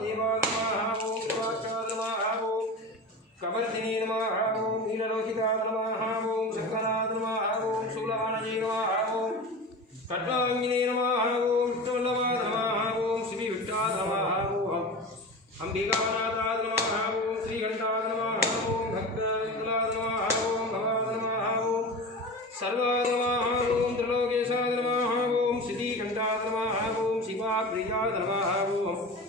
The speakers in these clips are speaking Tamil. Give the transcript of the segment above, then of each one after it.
देवान्माः ॐ वाचान्माः ॐ कमर्दिनी नमः ॐ नीललोहिता नमः ॐ शङ्करा नमः ॐ शूलवाणजी नमः ॐ खड्वाङ्गिनी नमः ॐ विष्णुवल्लभा नमः ॐ श्रीविष्टा नमः ॐ अम्बिकानाथा नमः ॐ श्रीघण्टा नमः ॐ भवा नमः ॐ सर्वा नमः ॐ त्रिलोकेशा नमः ॐ सिद्धिघण्टा नमः ॐ शिवा प्रिया नमः ॐ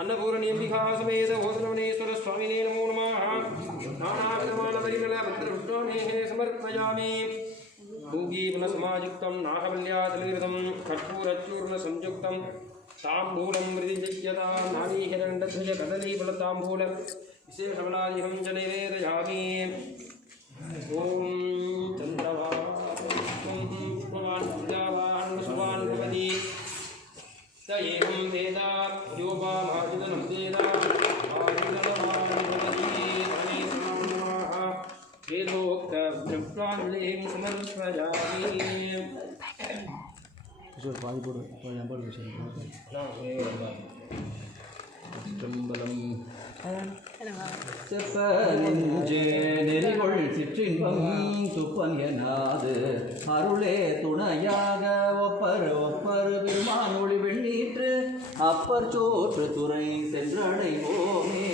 ಅನ್ನಪೂರ್ಣೇಂಬಿಕಾ ಸಮೇತ ಓಸಲವನೇಶ್ವರ ಸ್ವಾಮಿನೇ ನಮೋ ನಮಃ ನಾನಾವಿಧಮಾನ ಪರಿಮಳ ಮಂತ್ರವಿಷ್ಣೋಮೇಹೇ ಸಮರ್ಪಯಾಮಿ ಭೂಗೀವನ ಸಮಾಯುಕ್ತಂ ನಾಹವಲ್ಯಾತಲೀರ್ಧಂ ಕರ್ಪೂರಚೂರ್ಣ ಸಂಯುಕ್ತಂ ತಾಂಬೂಲಂ ಮೃದಿಜಯ್ಯತಾ ನಾನೀಹಿರಂಡಧ್ವಜ ಕದಲೀಫಲ ತಾಂಬೂಲ ವಿಶೇಷವಲಾದಿಹಂ ಚ ನಿವೇದಯಾಮಿ ಓಂ ಚಂದ್ರಭಾ பாதி போடு. இப்போ நம்பர் நெறிகொள் சிற்றின்பம் துப்பன் எனாது அருளே துணையாக ஒப்பர் ஒப்பர் பெருமான் ஒளி வெண்ணீற்று அப்பர் சோற்று துறை சென்றடைவோமே.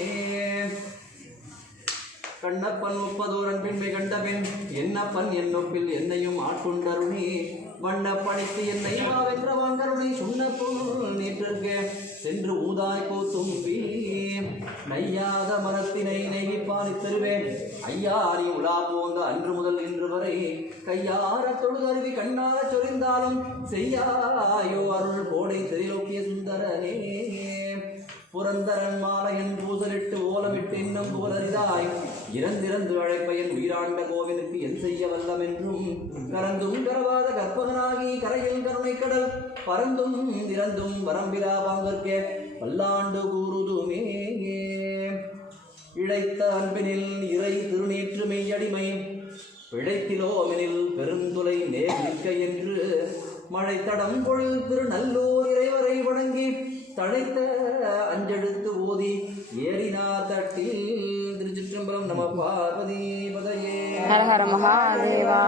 கண்ணப்பன் ஒப்பதோரன் பின்மை கண்டபின் என்னப்பன் என்னொப்பில் என்னையும் ஆட்கொண்டருணி வண்ண பணித்து என்னை வென்றவன் கருணை சுண்ணப்போ நீற்றிருக்க சென்று ஊதாய் கோத்தும் நையாத மரத்தினை நெய்வி பாலித்தருவேன் ஐயா நீ உலா போந்த அன்று முதல் இன்று வரை கையார தொழுதருவி கண்ணார சொரிந்தாலும் செய்யாயோ அருள் கோடை தெரிலோக்கிய சுந்தரனே. புரந்தரன் மாலையன் பூசலிட்டு ஓலமிட்டு இன்னும் புகழறிதாய் இறந்திறந்து அழைப்பயன் உயிராண்ட கோவிலுக்கு என் செய்ய வல்லம் என்றும் கரந்தும் கரவாத கற்பகனாகி கரையில் கருணை கடல். பறந்தும் இறந்தும் வரம்பிலா வாங்கற்கே பல்லாண்டு கூறுதுமே. இழைத்த அன்பினில் இறை திருநீற்று மெய்யடிமை. பிழைத்திலோமெனில் பெருந்துலை நேர் நிற்க என்று. மழை தடம் பொழில் திருநல்லூர் இறைவரை வணங்கி தழைத்த அஞ்செடுத்து ஓதி ஏறினார் தட்டில் திருச்சிற்றம்பலம் நம பார்வதி பதையே. ஹர ஹர மகாதேவா.